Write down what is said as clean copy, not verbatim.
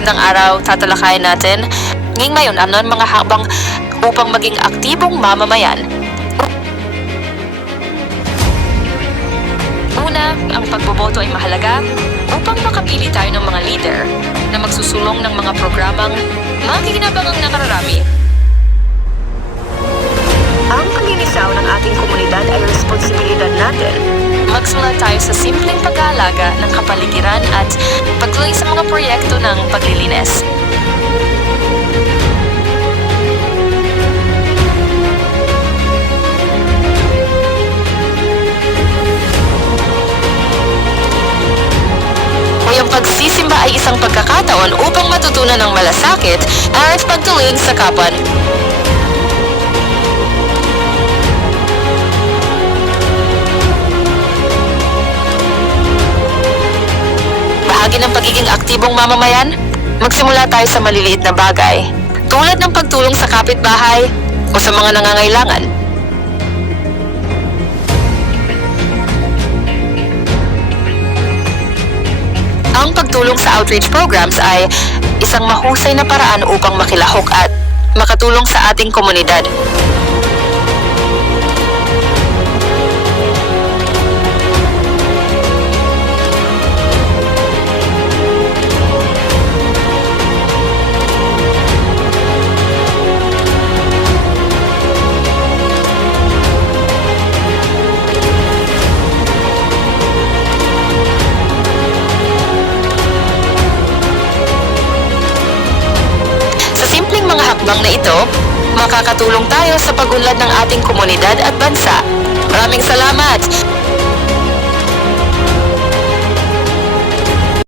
magandang araw. Tatalakayin natin ngayon ano ang mga hakbang upang maging aktibong mamamayan. Una, ang pagboboto ay mahalaga upang makapili tayo ng mga leader na magsusulong ng mga programang makikinabangang nakararami. Ang paglilisaw ng ating komunidad ay responsibilidad natin. Magsimula tayo sa simpleng pag-aalaga ng kapaligiran at pagtuloy sa mga proyekto ng paglilinis. Ang pagsisimba ay isang pagkakataon upang matutunan ng malasakit at pagtulong sa kapwa. Bahagi ng pagiging aktibong mamamayan, magsimula tayo sa maliliit na bagay, tulad ng pagtulong sa kapitbahay o sa mga nangangailangan. Ang pagtulong sa outreach programs ay isang mahusay na paraan upang makilahok at makatulong sa ating komunidad. Mga hakbang na ito, makakatulong tayo sa pag-unlad ng ating komunidad at bansa. Maraming salamat!